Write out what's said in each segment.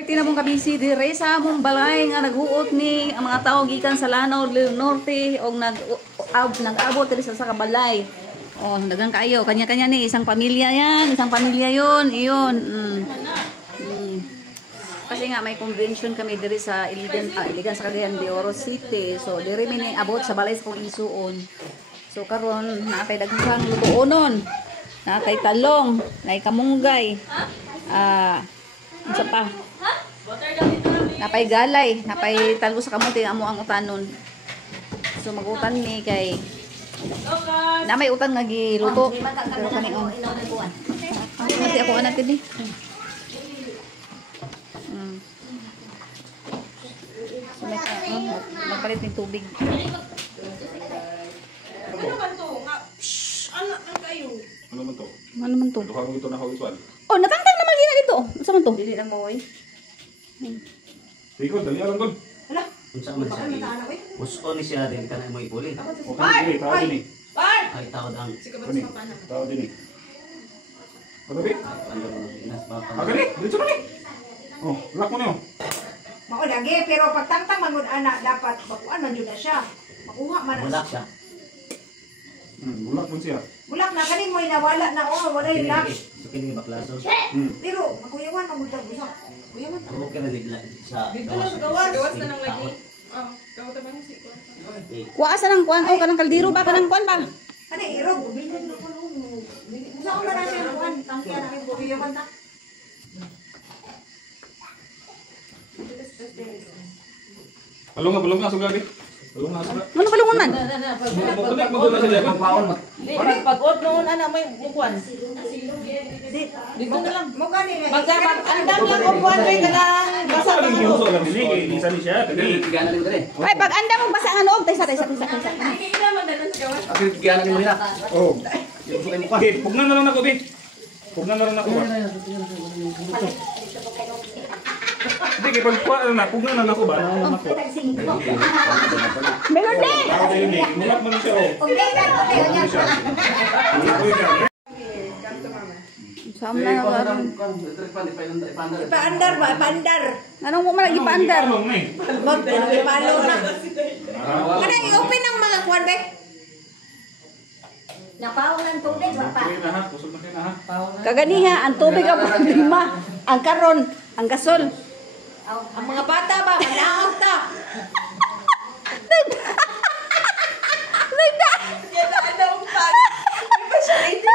Tinamong kabisi dire sa among balay nga naghuot ni ang mga tawo gikan sa Lanao del Norte og nag-abot diri sa kabalay. Oh, dagang kaayo kanya-kanya ni isang pamilya yan, isang pamilya yon, iyon. Kasi nga may convention kami diri sa Iligan sa Cagayan de Oro City. So diri mi ni abot sa balay sa kong isuon. So karon naapay daghang lutuonon. Na kay talong, kay kamunggay. Unsa pa? Napay galay, napay talbos sa kamote amo ang utanon. So magutan ni kay na may utang nga giluto. Pero kani on. Kasi ako anak din. So magpalit ng tubig. Ano man to? Anak lang kayo. Ano man to? Ano man to? Duha ito na hawituan. Oh, natangtang naman gina dito. Unsa man to? Dili na mo oy. Ikaw, dali alam doon. Hala. Unsa man siya? Usko ni siya din kana mo ipuli. O kani dili, tao din eh. Par! Ay tawad ang Kani, tao din eh. Patabi? Pinas ba pa. Agani, dito na ni. Oh, lock mo niyo. Mao lagi pero pagtangtang man gud anak dapat bakuan man jud na siya. Makuha man. Bulak siya. Bulak mo siya. Bulak na kani mo inawala na wala yung lock. So kini baklasos. Pero makuyawan man gud busa. Kuyawan. Okay na digla sa Dito lang gawas na nang lagi. Oh, gawas ta ba ni si ko. Kuha sa nang kuan, oh kanang kaldero ba kanang kuan ba? Ano irog bilin mo ko mo. Sa ko na siya kuan tangkiya na kay kuyawan ta. Balong nga sugadi. Balong nga sugadi. Ano balungon man? Maguna siya diyan. Pag-ot noon ana may mukuan. Dito na lang. Mo gani na. Mag-andam lang ko kuan kay kanang basa Ang lang giuso ano. lang dili kay isa ni siya. Dili. Tigana ni dire. Ay, pag anda mo basa nga loob, taysa. Hindi na magdalan sa gawas. Ako tigana ni mo nila. Oh. Uso kay mo pa. Okay, pugnan na lang nako, bi. Pugnan na lang nako. Hindi kay pagkuha na pugnan na nako ba? Nako. Meron din! Tao din eh. Mulak man siya oh. Sama na karon. Ipaandar ba? Ipaandar. Anong mo man ipaandar? Mag ipalo na. Kada i-open ang mga kuan be. Napawalan tubig ba pa? Okay na ha, kusog na kayo na ha. Kaganiha ang tubig ang problema. Ang karon, ang gasol. Ang mga bata ba manaog ta. Yan na andaw pa. Iba siya ito.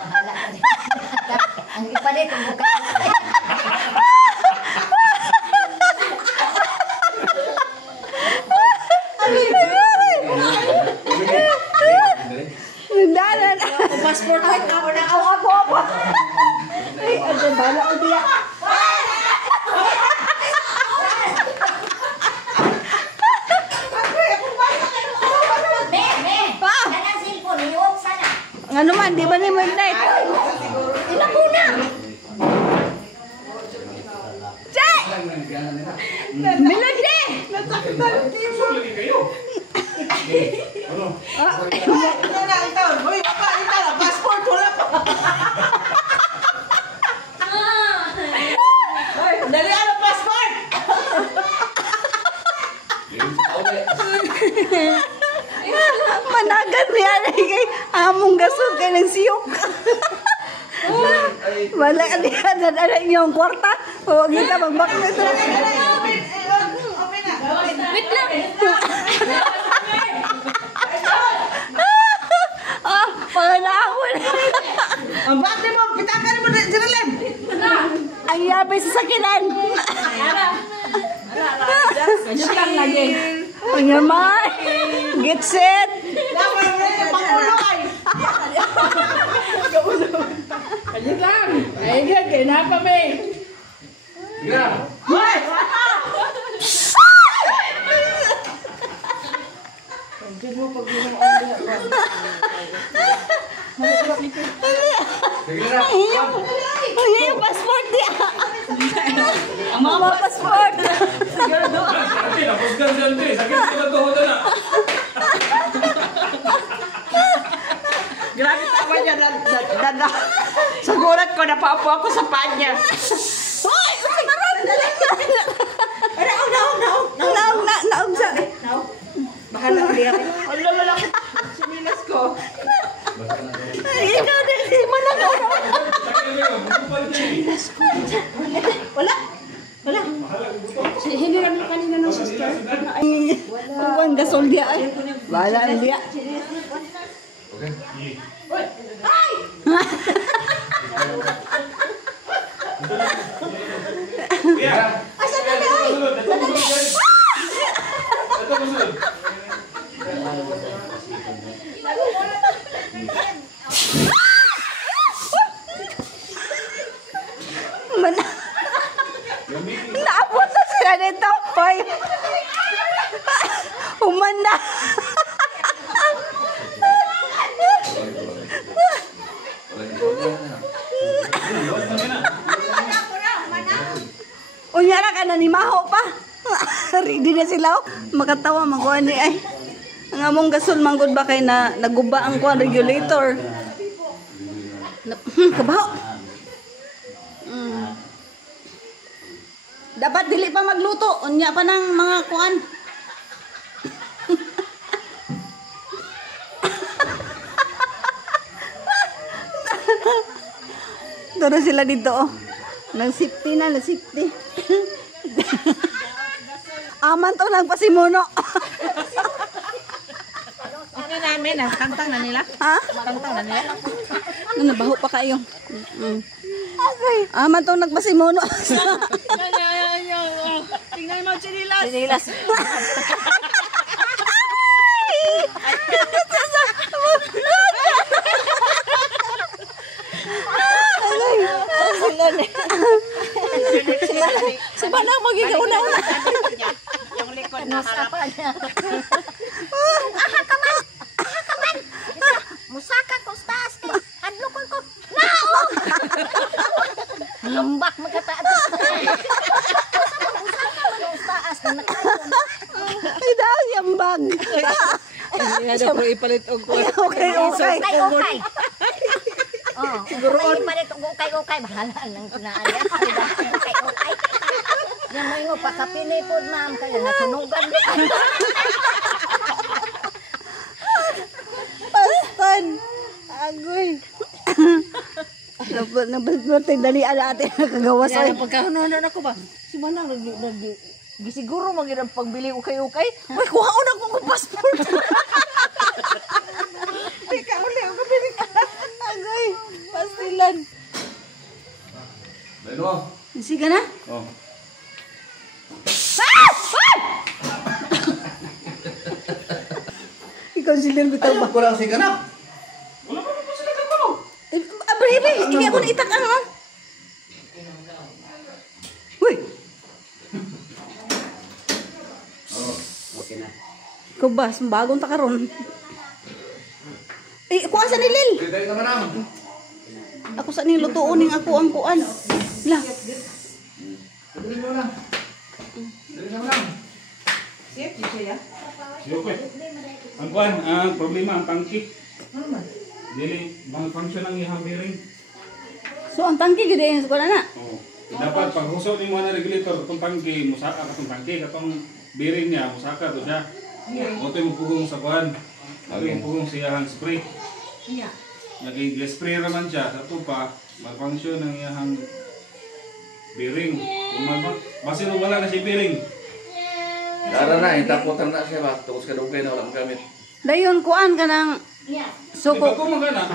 Bahala ka din. Ang ipalit ang buka. Dalan. Passport white ako na Ako. Ay, ano bala ko diya. Kanang cellphone, iwag sana. Ano man, di ba ni mo ignite? Ilang muna. Che! Melody! Kusog lagi kayo. Ano? Ano na ito? Hoy, apa ito na passport wala pa. Hoy, dali ano passport? Managan niya na kay among gasol kay ng siyok. Wala ka niya na yung kwarta. Huwag kita magbakit. Wait lang. Panganahon. Ang bakit mo? Pitakan mo din sila lem. Ang yabi sa sakinan. Ganyan lang lagi. Ang yaman. Get set. Dapat mo rin pangulo ay. Ganyan lang. Ayun, kaya na pa may. Yeah. Hoy! Ang yung passport niya. Ang mga passport. Sakit na, pusgan dyan di. Sakit sa magkahoda na. Grabe tawa niya. Sagurat ko, napaupo ako sa panya. Hoy! Bahala ang diya. Asa na na ay? Ito masunod. Naabot na sila nito. Hoy. Human na. Unyara ka na ni Maho pa. Ready na sila. Oh. Makatawa magkuha ni ay. Ang among gasol manggod ba kay na naguba ang kuha regulator. Kabaho. Dapat dili pa magluto. Unya pa ng mga kuan. Turo sila dito oh. Nag-safety na, nag-safety. Aman to nagpasimuno. Okay namin, kantang na nila. Ha? Kantang na nila. Nabaho pa kayo. Okay. Aman to nagpasimuno. Tingnan mo, chinilas. Sinilas. Si Manang magiging una-una. Yung likod na harap. Musaka ko sa taas kay hadlokon ko. Naog! Lambak magkataas. Musaka sa taas na nakayon. Ay, dahil yung bag. Hindi na ko ipalit og Okay, okay. Okay. Oh, siguro pa dito okay. Bahala nang tunaali. Okay. Yan mo ingo pakapili po ma'am kaya natunugan. Pastan. Agoy. Nabalbertay dali ala ate nakagawas ay. Yan, pagkahunanan ako ba? Si Manang, siguro magiging pagbili ukay-ukay. Uy, kuhaon ako ng passport. Ikaw uli, ako bili ka. Agoy, pastilan. Dalo. Sige na? Oh. Ikaw silir bitaw ba? Kurang si ganap. Wala pa po sila kapaw. Abribe, hindi ako naitak ang ha. Uy, Okay na. kubas, bagong takaron. Eh, kuha sa nilil. Kita yung naman ang. Ako sa nilutuon ning ako ang kuan. La, Dali mo lang. Dali mo lang. Safe, di siya. Siyempre. Ang kuan, ang problema, ang tangki. Ano man? Dili, mga function ang ihang bearing. so ang tangki gid yung kuan na. Oo. Dapat pag husok ni mo na regulator, itong tangki, musaka katong tangki, katong bearing niya, musaka to siya. Otoy mo pugong sa kuan. Otoy mo pugong sa iyang spray. Iya. Nag-spray naman siya, sa ito pa, mag-function ang iyang bearing. Kung basin mo wala na siya bearing. Dara na, itaputan na siya ba? Tukos ka dugay na wala magamit. Dayon kuan ka ng So, suko. kung magana,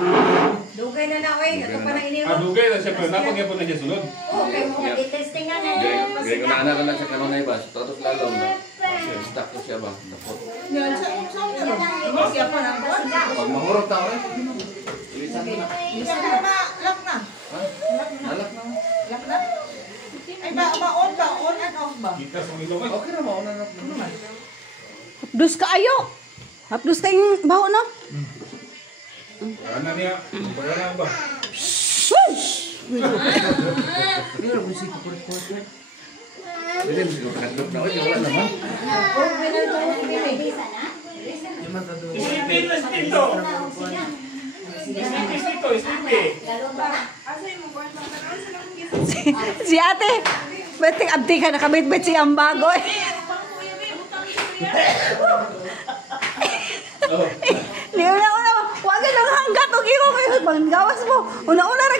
Dugay na na, oy. Ito pa na iniro. dugay na siya, pero napagyapo na siya sulod. Okay, mga testing nga na. Gaya ko na anak lang sa kanon na iba. Tatos lalong na. Stuck ko siya ba? Tapos. Yan, saan niya ron? Ano siya pa ng buwan? Pag mahurot tao eh. Ilisan mo na. Isa na ba? Lock na. Ha? Nalak na. Lock na? Ay ba, on ba? On and off ba? Kita sa ilong eh. Okay na mauna na. Hapdos ka ayo. Hapdos kayong baho no? Ano niya? Magana ba? Pwede mo siguro nagdok na. Oy, wala naman. Sleepy na dito! Sleepy! Si ate, beting abdi ka nakabit-bit siyang bago eh. Ni una-una, wag ka nang hanggat og imo kayo gawas mo. Una-una ra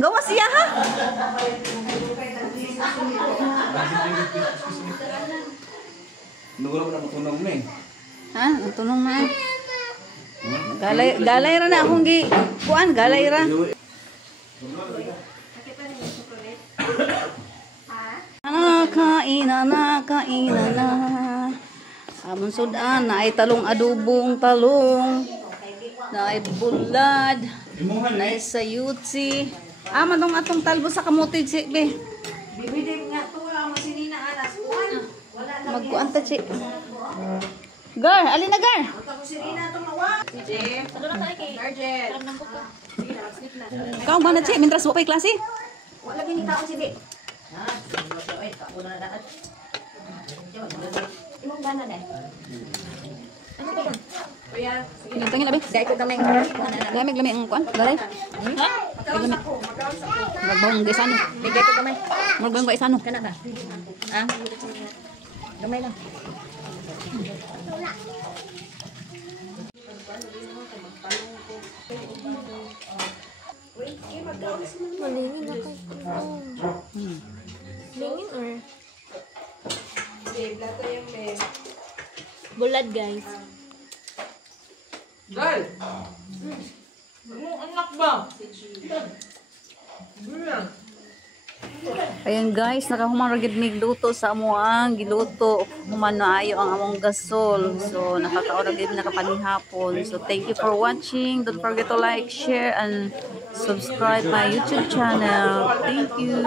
gawas siya ha. Nuguro mo na matunog na eh. Ha? Ang tunong na. Galay ra na akong gi. Kuan, galay ra. Kainan na. Amon sudan na ay talong adubong talong. Na ay bulad. Imuhan Na ay sayutsi. Manong atong talbo sa kamote, si be. Bibidin nga to lang masinina alas kuan. Wala na. Magkuan ta, si. Gar, alin na gar? Tapos sinina tong nawa. Jim. Ano na kay Garjet? Sige na, sleep na. Ikaw ba na, si? Mintras mo pa'y klase? Wala gini tao si Bi. Ha, ay ka una na daan. Imong bana dai. Ano ko ba? Kuya, sige. Tangin na, be. Dahil ko kamay. Lamig ang kuan. Galay. Ha? Magkaus ako, magkaus ako. Magbawang ga isano. Bigay ko kamay. Magbawang ga isano. Kana ba? Ha? Kamay lang. Malingin na kay Lingin or? Sige, plato yung men. Bulad guys. Dal. Ano anak ba? Ayan guys, nakahumang ragid mig luto sa amuang giluto. Human na ayo ang among gasol. So nakakauragid nakapanihapon. So thank you for watching. Don't forget to like, share and subscribe my YouTube channel. Thank you.